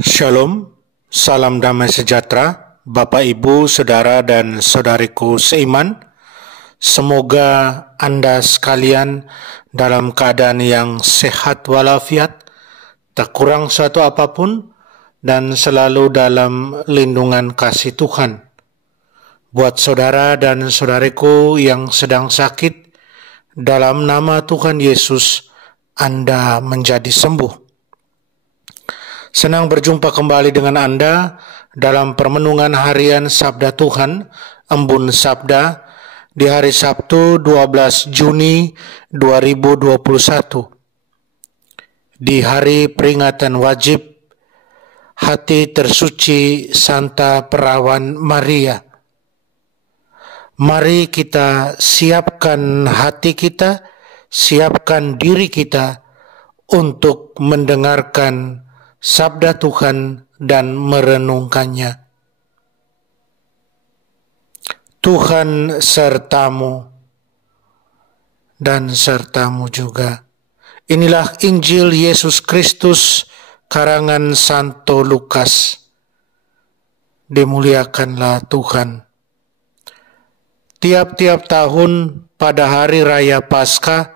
Shalom, salam damai sejahtera, Bapak, Ibu, Saudara, dan Saudariku seiman. Semoga Anda sekalian dalam keadaan yang sehat walafiat, tak kurang suatu apapun, dan selalu dalam lindungan kasih Tuhan. Buat saudara dan saudariku yang sedang sakit, dalam nama Tuhan Yesus, Anda menjadi sembuh. Senang berjumpa kembali dengan Anda dalam permenungan harian Sabda Tuhan, Embun Sabda, di hari Sabtu 12 Juni 2021. Di hari peringatan wajib Hati Tersuci Santa Perawan Maria. Mari kita siapkan hati kita, siapkan diri kita untuk mendengarkan Sabda Tuhan dan merenungkannya. Tuhan sertamu dan sertamu juga. Inilah Injil Yesus Kristus karangan Santo Lukas. Dimuliakanlah Tuhan. Tiap-tiap tahun pada hari raya Paskah,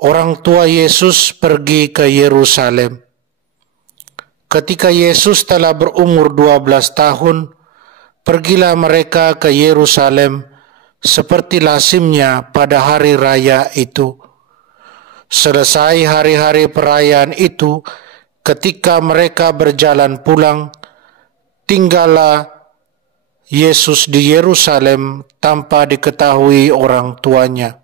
orang tua Yesus pergi ke Yerusalem. Ketika Yesus telah berumur 12 tahun, pergilah mereka ke Yerusalem seperti lazimnya pada hari raya itu. Selesai hari-hari perayaan itu, ketika mereka berjalan pulang, tinggallah Yesus di Yerusalem tanpa diketahui orang tuanya.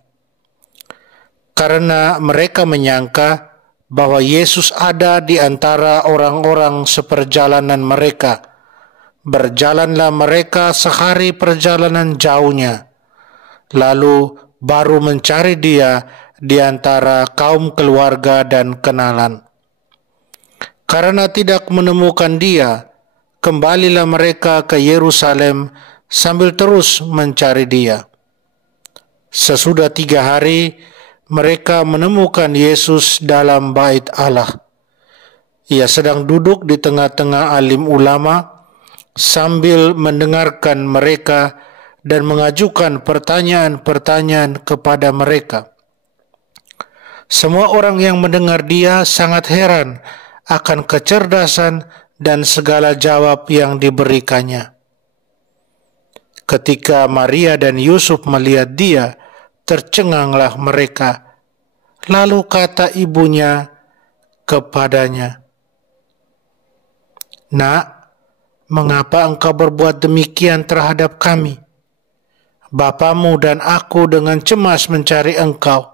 Karena mereka menyangka bahwa Yesus ada di antara orang-orang seperjalanan mereka. Berjalanlah mereka sehari perjalanan jauhnya, lalu baru mencari dia di antara kaum keluarga dan kenalan. Karena tidak menemukan dia, kembalilah mereka ke Yerusalem sambil terus mencari dia. Sesudah 3 hari, mereka menemukan Yesus dalam bait Allah. Ia sedang duduk di tengah-tengah alim ulama sambil mendengarkan mereka dan mengajukan pertanyaan-pertanyaan kepada mereka. Semua orang yang mendengar dia sangat heran akan kecerdasan dan segala jawab yang diberikannya. Ketika Maria dan Yusuf melihat dia, tercenganglah mereka. Lalu kata ibunya kepadanya, "Nak, mengapa engkau berbuat demikian terhadap kami? Bapamu dan aku dengan cemas mencari engkau."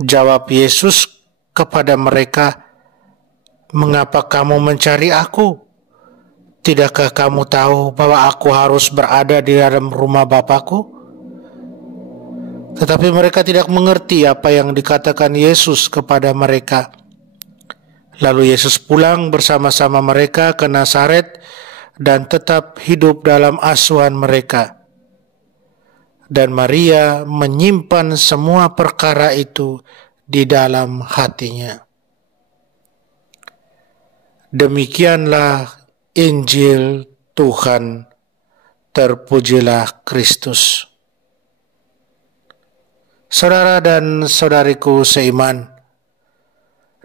Jawab Yesus kepada mereka, "Mengapa kamu mencari aku? Tidakkah kamu tahu bahwa aku harus berada di dalam rumah Bapakku?" Tetapi mereka tidak mengerti apa yang dikatakan Yesus kepada mereka. Lalu Yesus pulang bersama-sama mereka ke Nazaret dan tetap hidup dalam asuhan mereka. Dan Maria menyimpan semua perkara itu di dalam hatinya. Demikianlah Injil Tuhan. Terpujilah Kristus. Saudara dan saudariku seiman,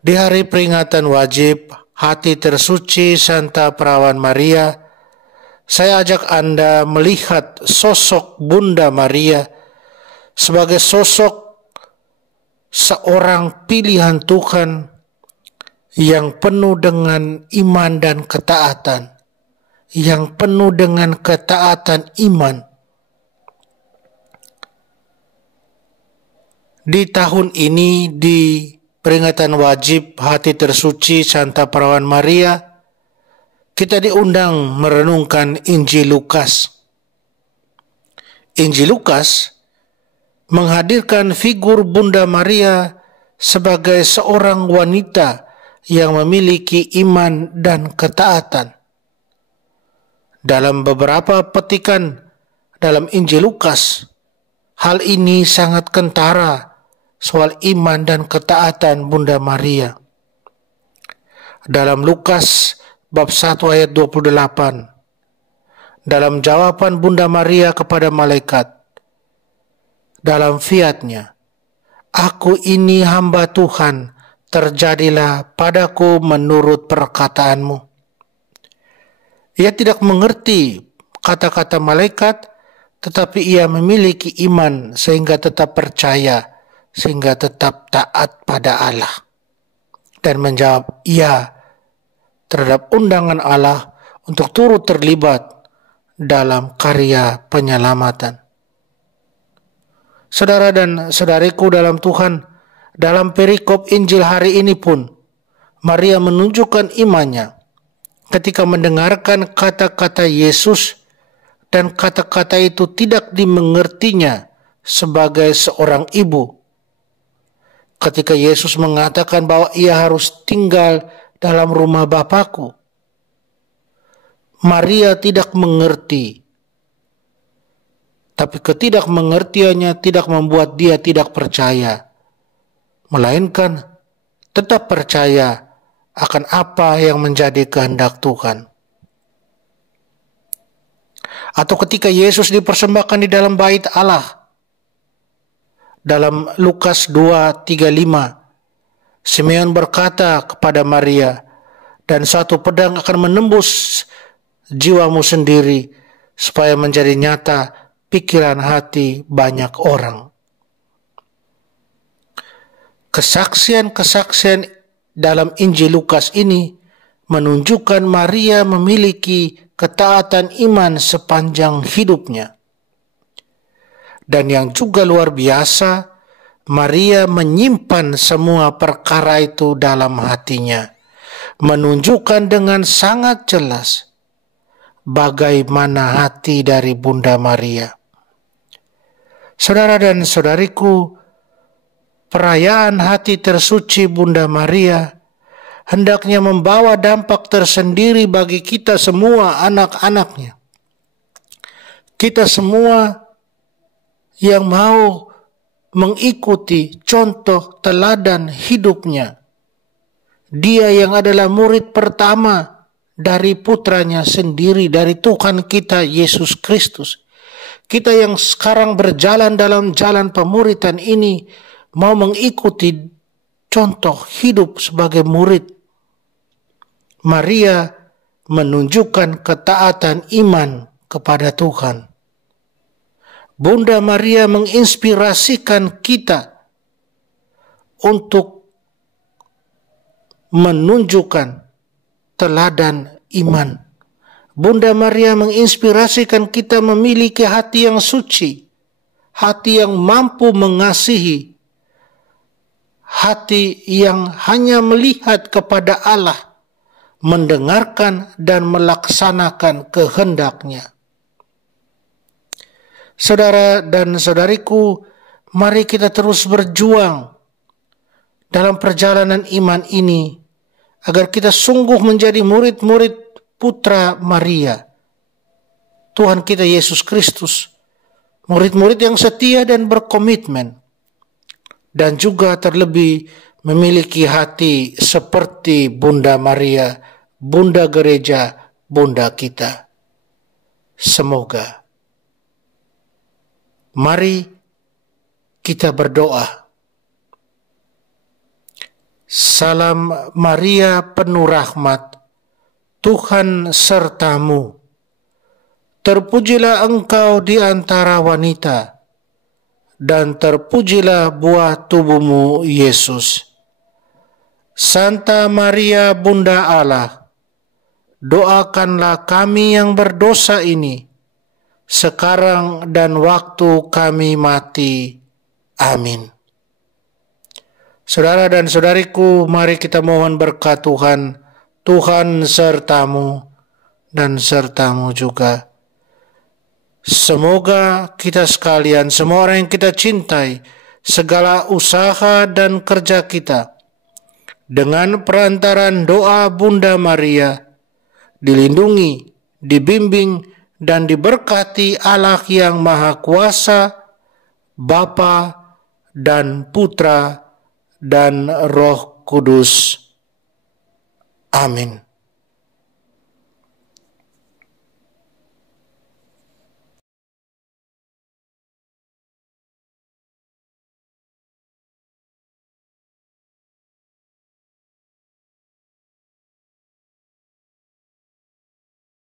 di hari peringatan wajib Hati Tersuci Santa Perawan Maria, saya ajak Anda melihat sosok Bunda Maria sebagai sosok seorang pilihan Tuhan yang penuh dengan iman dan ketaatan, yang penuh dengan ketaatan iman. Di tahun ini, di peringatan wajib Hati Tersuci Santa Perawan Maria, kita diundang merenungkan Injil Lukas. Injil Lukas menghadirkan figur Bunda Maria sebagai seorang wanita yang memiliki iman dan ketaatan. Dalam beberapa petikan dalam Injil Lukas, hal ini sangat kentara soal iman dan ketaatan Bunda Maria. dalam Lukas bab 1 ayat 28, dalam jawaban Bunda Maria kepada malaikat, dalam fiat-Nya, "Aku ini hamba Tuhan, terjadilah padaku menurut perkataanmu." Ia tidak mengerti kata-kata malaikat, tetapi ia memiliki iman sehingga tetap percaya, sehingga tetap taat pada Allah, dan menjawab iya terhadap undangan Allah untuk turut terlibat dalam karya penyelamatan. Saudara dan saudariku dalam Tuhan, dalam perikop Injil hari ini pun, Maria menunjukkan imannya ketika mendengarkan kata-kata Yesus, dan kata-kata itu tidak dimengertinya sebagai seorang ibu. Ketika Yesus mengatakan bahwa ia harus tinggal dalam rumah Bapakku, Maria tidak mengerti. Tapi ketidakmengertiannya tidak membuat dia tidak percaya, melainkan tetap percaya akan apa yang menjadi kehendak Tuhan. Atau ketika Yesus dipersembahkan di dalam bait Allah, dalam Lukas 2:35, Simeon berkata kepada Maria, "Dan satu pedang akan menembus jiwamu sendiri, supaya menjadi nyata pikiran hati banyak orang." Kesaksian-kesaksian dalam Injil Lukas ini menunjukkan Maria memiliki ketaatan iman sepanjang hidupnya. Dan yang juga luar biasa, Maria menyimpan semua perkara itu dalam hatinya, menunjukkan dengan sangat jelas bagaimana hati dari Bunda Maria. Saudara dan saudariku, perayaan hati tersuci Bunda Maria hendaknya membawa dampak tersendiri bagi kita semua anak-anaknya. Kita semua yang mau mengikuti contoh teladan hidupnya. Dia yang adalah murid pertama dari putranya sendiri, dari Tuhan kita Yesus Kristus. Kita yang sekarang berjalan dalam jalan pemuridan ini mau mengikuti contoh hidup sebagai murid. Maria menunjukkan ketaatan iman kepada Tuhan. Bunda Maria menginspirasikan kita untuk menunjukkan teladan iman. Bunda Maria menginspirasikan kita memiliki hati yang suci, hati yang mampu mengasihi, hati yang hanya melihat kepada Allah, mendengarkan dan melaksanakan kehendak-Nya. Saudara dan saudariku, mari kita terus berjuang dalam perjalanan iman ini, agar kita sungguh menjadi murid-murid Putra Maria, Tuhan kita Yesus Kristus, murid-murid yang setia dan berkomitmen, dan juga terlebih memiliki hati seperti Bunda Maria, Bunda Gereja, Bunda kita. Semoga. Mari kita berdoa. Salam Maria penuh rahmat, Tuhan sertamu. Terpujilah engkau di antara wanita, dan terpujilah buah tubuhmu Yesus. Santa Maria Bunda Allah, doakanlah kami yang berdosa ini, sekarang dan waktu kami mati. Amin. Saudara dan saudariku, mari kita mohon berkat Tuhan. Tuhan sertamu dan sertamu juga. Semoga kita sekalian, semua orang yang kita cintai, segala usaha dan kerja kita, dengan perantaran doa Bunda Maria, dilindungi, dibimbing, dan diberkati Allah yang Maha Kuasa, Bapa dan Putra dan Roh Kudus. Amin.